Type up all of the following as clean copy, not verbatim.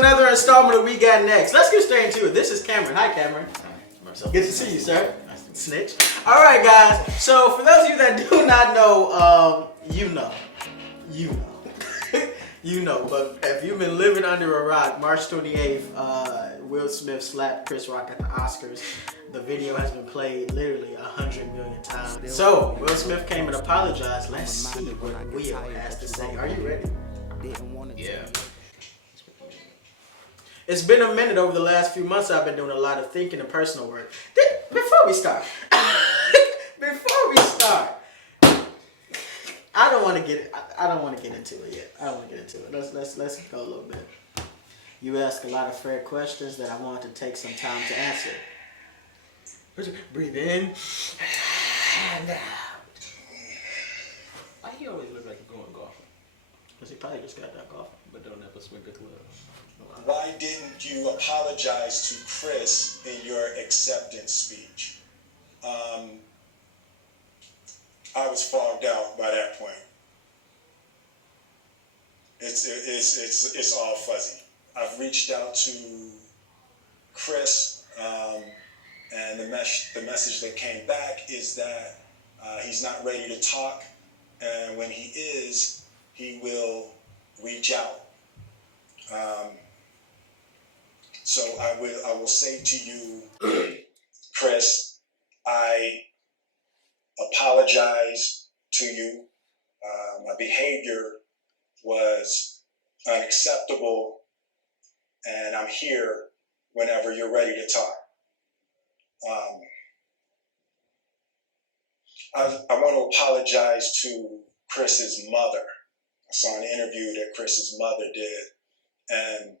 another installment of We Got Next. Let's get straight into it. This is Cameron. Hi, Cameron. Marcellus. Good to see you, sir. Snitch. All right, guys. So for those of you that do not know, you know. You know, but if you've been living under a rock, March 28th, Will Smith slapped Chris Rock at the Oscars. The video has been played literally 100 million times. So, Will Smith came and apologized. Let's see what Will has to say. Are you ready? Yeah. It's been a minute. Over the last few months, I've been doing a lot of thinking and personal work. Before we start, I don't want to get into it yet. Let's go a little bit. You ask a lot of fair questions that I want to take some time to answer. Breathe in and out. Why he always look like he's going golfing? Because he probably just got that golfing. But don't ever swing the club. Why didn't you apologize to Chris in your acceptance speech? I was fogged out by that point. It's all fuzzy. I've reached out to Chris, and the message that came back is that he's not ready to talk, and when he is, he will reach out. So I will say to you, Chris, I apologize to you. My behavior was unacceptable, and I'm here whenever you're ready to talk. I want to apologize to Chris's mother. I saw an interview that Chris's mother did, and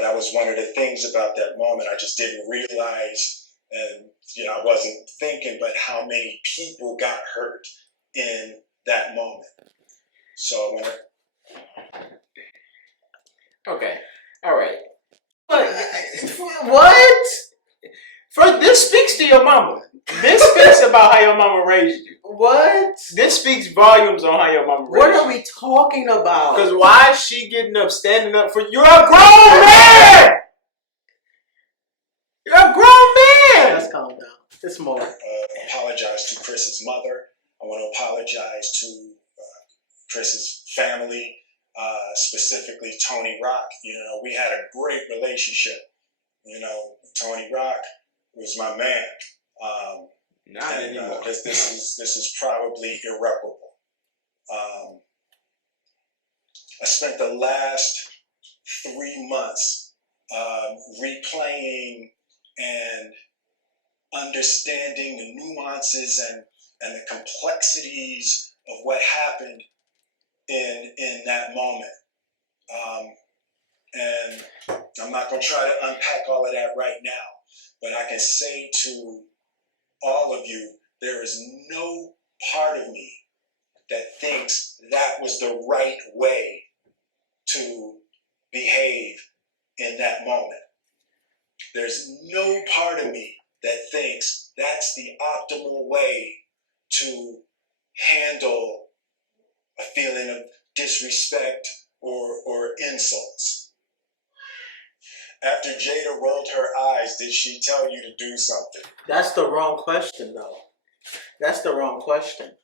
that was one of the things about that moment. I just didn't realize, and I wasn't thinking, but how many people got hurt in that moment. So when Okay. All right. What? First, this speaks to your mama. This speaks about how your mama raised you. What? This speaks volumes on how your mama raised you. What are we talking about? Because why is she getting up, standing up for you? You're a grown man! You're a grown man! Let's calm down. It's more. Apologize to Chris's mother. I want to apologize to Chris's family, specifically Tony Rock. We had a great relationship. Tony Rock was my man. Not anymore. This is probably irreparable. I spent the last 3 months replaying and understanding the nuances and the complexities of what happened in that moment. And I'm not going to try to unpack all of that right now, but I can say to all of you, there is no part of me that thinks that was the right way to behave in that moment. There's no part of me that thinks that's the optimal way to handle a feeling of disrespect or insults. After Jada rolled her eyes, did she tell you to do something? That's the wrong question, though. That's the wrong question.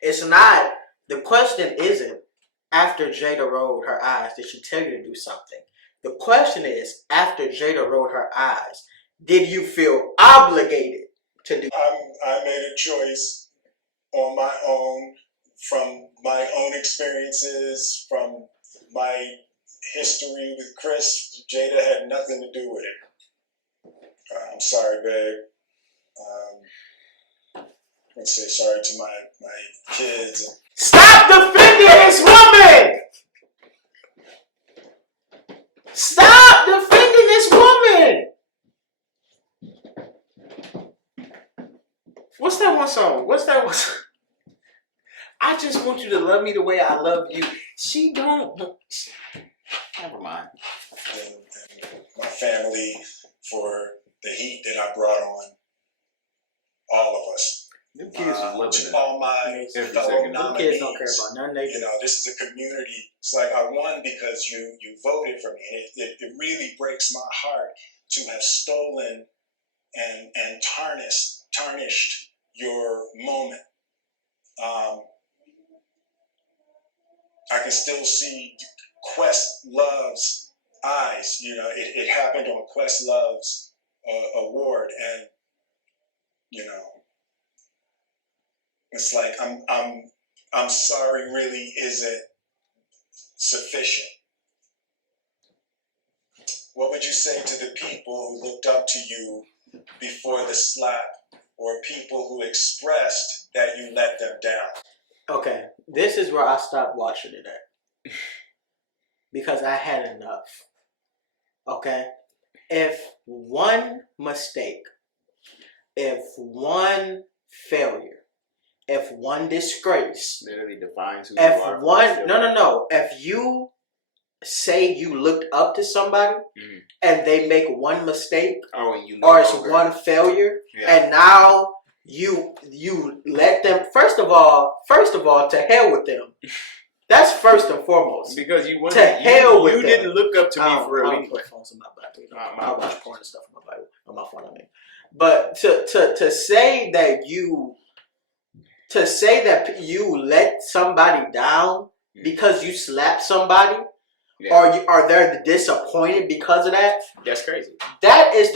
It's not. The question isn't, after Jada rolled her eyes, did she tell you to do something? The question is, after Jada rolled her eyes, did you feel obligated to do? I made a choice on my own, from my own experiences, from my history with Chris. Jada had nothing to do with it. I'm sorry, babe. Let's say sorry to my kids. Stop defending this woman! Stop defending this woman! What's that one song? I just want you to love me the way I love you. She don't. Never mind. And my family for the heat that I brought on all of us. Them kids was loving to it. all my Every fellow second. Them nominees. kids don't care about nothing they You do. know, this is a community. It's like I won because you voted for me, and it really breaks my heart to have stolen and tarnished your moment. I can still see Questlove's eyes. You know, it happened on Questlove's award, and you know, it's like I'm sorry really isn't sufficient. What would you say to the people who looked up to you before the slap, or people who expressed that you let them down? Okay, this is where I stopped watching it at. Because I had enough. Okay? If one mistake, if one failure, if one disgrace, Literally defines who you if are. one, no, if you say you looked up to somebody and they make one mistake, or it's one failure, and now you let them, first of all, to hell with them. That's first and foremost. Because you to hell with you them. didn't look up to me for real. I don't put phones in my Bible. I watch porn and stuff in my Bible, on my phone. I mean, but to say that you let somebody down because you slapped somebody, or you are there disappointed because of that? That's crazy. That is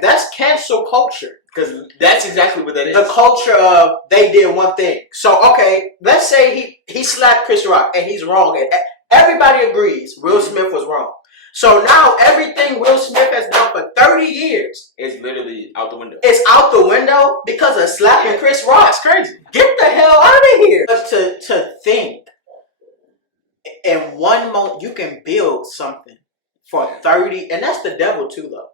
that's cancel culture. Because that's exactly what that is. The culture of they did one thing. So okay, let's say he slapped Chris Rock and he's wrong. And everybody agrees Will Smith was wrong. So now everything Will Smith has done for 30 years is literally out the window. It's out the window because of slapping Chris Rock. That's crazy. Get the hell out of here. But to think in one moment you can build something for 30, and that's the devil too though.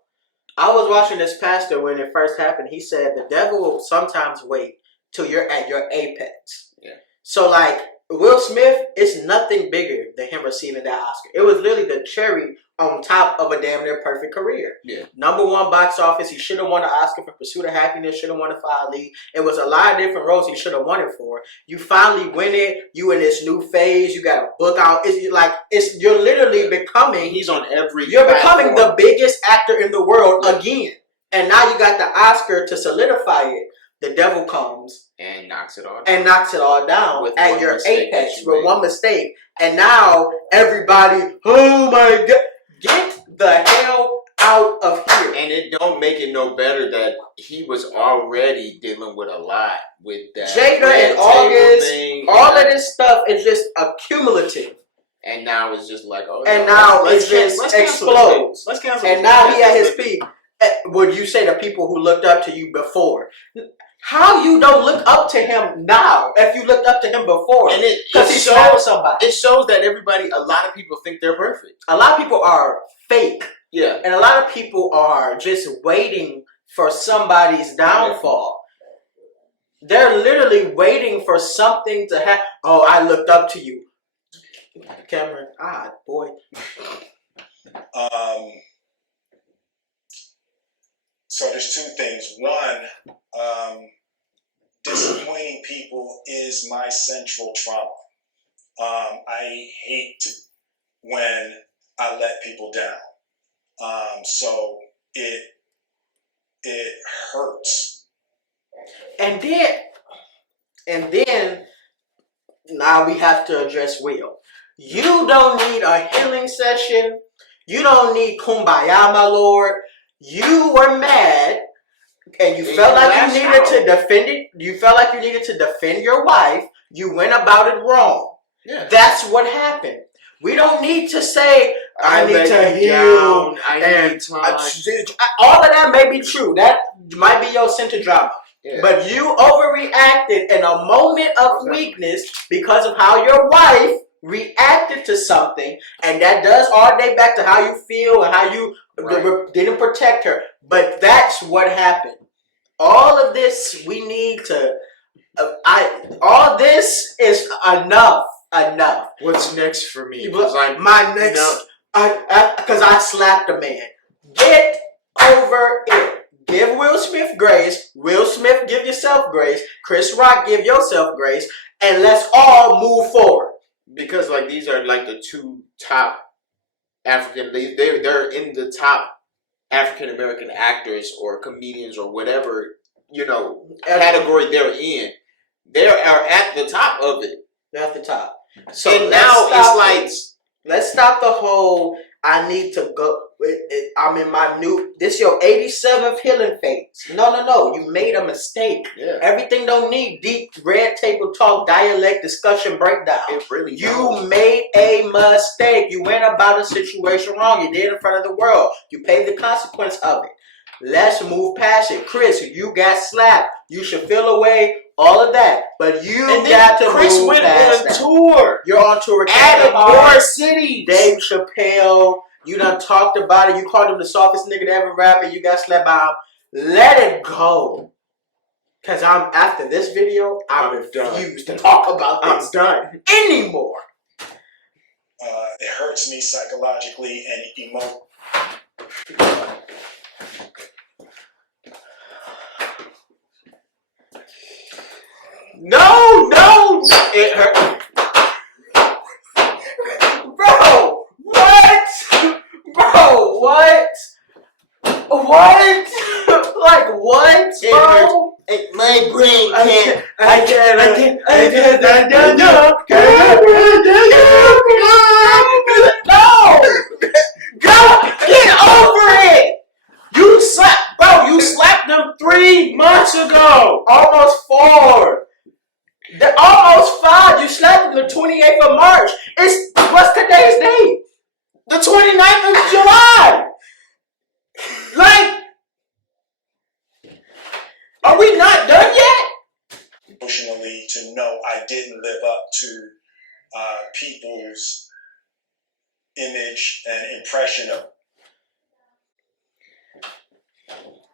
I was watching this pastor when it first happened. He said the devil will sometimes wait till you're at your apex. Yeah. So like Will Smith, it's nothing bigger than him receiving that Oscar. It was literally the cherry on top of a damn near perfect career. Yeah. #1 box office. He should have won an Oscar for Pursuit of Happiness. Should have won it for Ali. It was a lot of different roles he should have won it for. You finally win it. You in this new phase. You got a book out. You're literally becoming. He's on every. You're becoming the biggest actor in the world again. And now you got the Oscar to solidify it. The devil comes and knocks it all down at your apex with one mistake. And now everybody, oh my God, get the hell out of here. And it don't make it no better that he was already dealing with a lot with that. Jada and August, all of this stuff is just accumulative. And now it's just like, oh. And now it just explodes. Let's cancel. And now he at his peak. Would you say the people who looked up to you before? How you don't look up to him now if you looked up to him before? And because he showed somebody. It shows that a lot of people think they're perfect. A lot of people are fake. Yeah. And a lot of people are just waiting for somebody's downfall. Yeah. They're literally waiting for something to happen. Oh, I looked up to you. Cameren, boy. So there's two things. One, disappointing people is my central trauma. I hate when I let people down. So it hurts. And then now we have to address Will. You don't need a healing session. You don't need kumbaya, my lord. You were mad, and you felt like you needed to defend it. You felt like you needed to defend your wife. You went about it wrong. Yeah. That's what happened. We don't need to say, I need to heal. I need time. All of that may be true. That might be your center drama. Yeah. But you overreacted in a moment of weakness because of how your wife reacted to something, and that does all day back to how you feel and how you didn't protect her. But that's what happened. All of this we need to. All this is enough. Enough. What's next for me? Because I slapped a man. Get over it. give Will Smith grace. Will Smith, give yourself grace. Chris Rock, give yourself grace. And let's all move forward. Because like these are like the two top African. They're in the top African American actors or comedians or whatever category they're in. They are at the top of it. They're at the top. So and now it's like, let's stop the whole. I need to go. I'm in my new. This your 87th healing phase. No. You made a mistake. Yeah. Everything don't need deep red table talk, dialect, discussion, breakdown. It really You don't. made a mistake. You went about a situation wrong. You did it in front of the world. You paid the consequence of it. Let's move past it. Chris, you got slapped. You should feel away. All of that. But you got to Chris move went past on that. tour. You're on tour. Added more cities. Dave Chappelle. You done talked about it. You called him the softest nigga to ever rap, and you got slapped by him. Let it go. Cause after this video, I refuse to talk about this. I'm done anymore. It hurts me psychologically and emotionally. No, it hurt. Bro, what? Bro, what? What? Like what, bro? My brain can't. I can't. No! Go get over it. You slapped them 3 months ago. Almost 4. They're almost 5. You slapped them the 28th of March. What's today's date? The 29th of July. Like, are we not done yet? Emotionally, to know I didn't live up to people's image and impression of.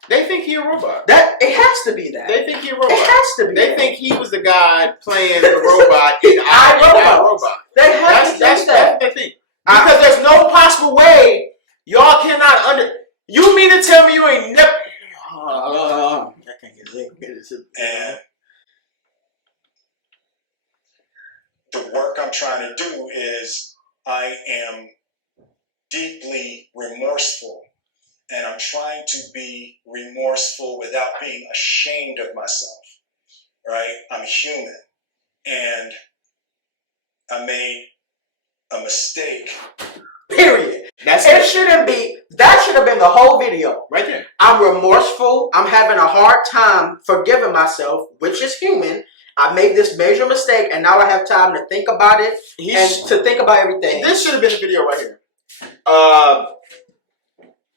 They think he a robot. It has to be that. They think he a robot. It has to be. They that. think he was the guy playing the robot in I, Robot. They have to That's think that. what they think. Because there's no possible way y'all cannot You mean to tell me you ain't never? I can't get it. And the work I'm trying to do is I am deeply remorseful. And I'm trying to be remorseful without being ashamed of myself, right? I'm human. And I made a mistake. Period. That should have been the whole video. right there. I'm remorseful. I'm having a hard time forgiving myself, which is human. I made this major mistake, and now I have time to think about it to think about everything. This should have been the video right here.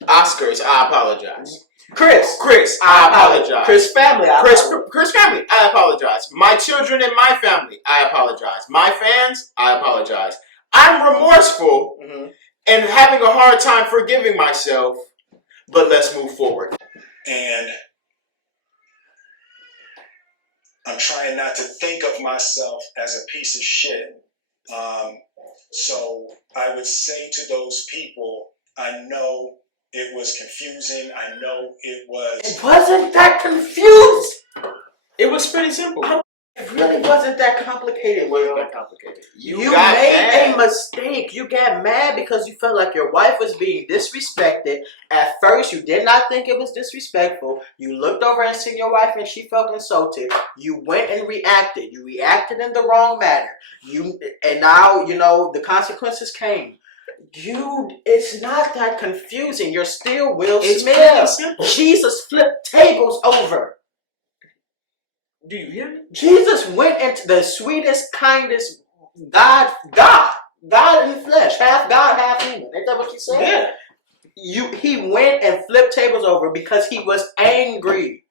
Oscars, I apologize. Chris, I apologize. Chris family, Chris family, I apologize. My children and my family, I apologize. My fans, I apologize. I'm remorseful and having a hard time forgiving myself, but let's move forward. And I'm trying not to think of myself as a piece of shit. So I would say to those people, I know it was confusing. I know it was. It wasn't that confused. It was pretty simple. It really wasn't that complicated, Will. That complicated. You made a mistake. You got mad because you felt like your wife was being disrespected. At first, you did not think it was disrespectful. You looked over and seen your wife and she felt insulted. You went and reacted. You reacted in the wrong manner. And now, the consequences came. It's not that confusing. You're still Will Smith. Pretty simple. Jesus flipped tables over. Do you hear me? Jesus went into the sweetest, kindest God in flesh, half God, half human. Ain't that what you said? Yeah. He went and flipped tables over because he was angry.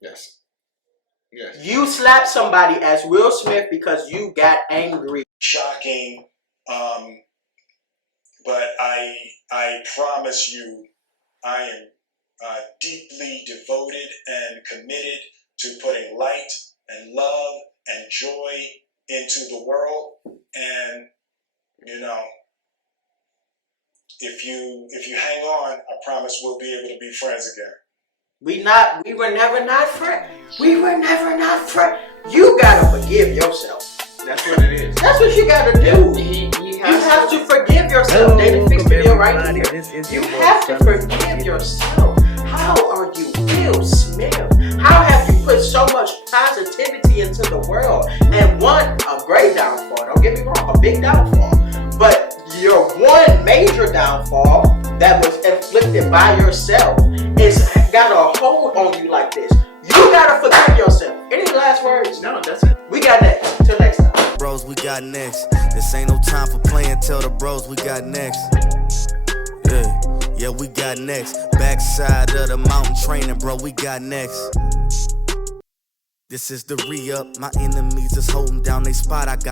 Yes. You slapped somebody as Will Smith because you got angry. Shocking. But I promise you, I am deeply devoted and committed to putting light and love and joy into the world. And if you hang on, I promise we'll be able to be friends again. We were never not friends. We were never not friends. You gotta forgive yourself. That's what it is. That's what you gotta do. You have to forgive yourself. David fixed video right here. You have to forgive yourself. How are you Will Smith? How have you put so much positivity into the world and a great downfall? Don't get me wrong, a big downfall. But your one major downfall that was inflicted by yourself is got a hold on you like this. You gotta forgive yourself. Any last words? No, that's it. We got next. Till next time. Bros, we got next. This ain't no time for playing. Tell the bros we got next. Yeah, we got next. Backside of the mountain training, bro, we got next. This is the re-up. My enemies is holding down they spot. I got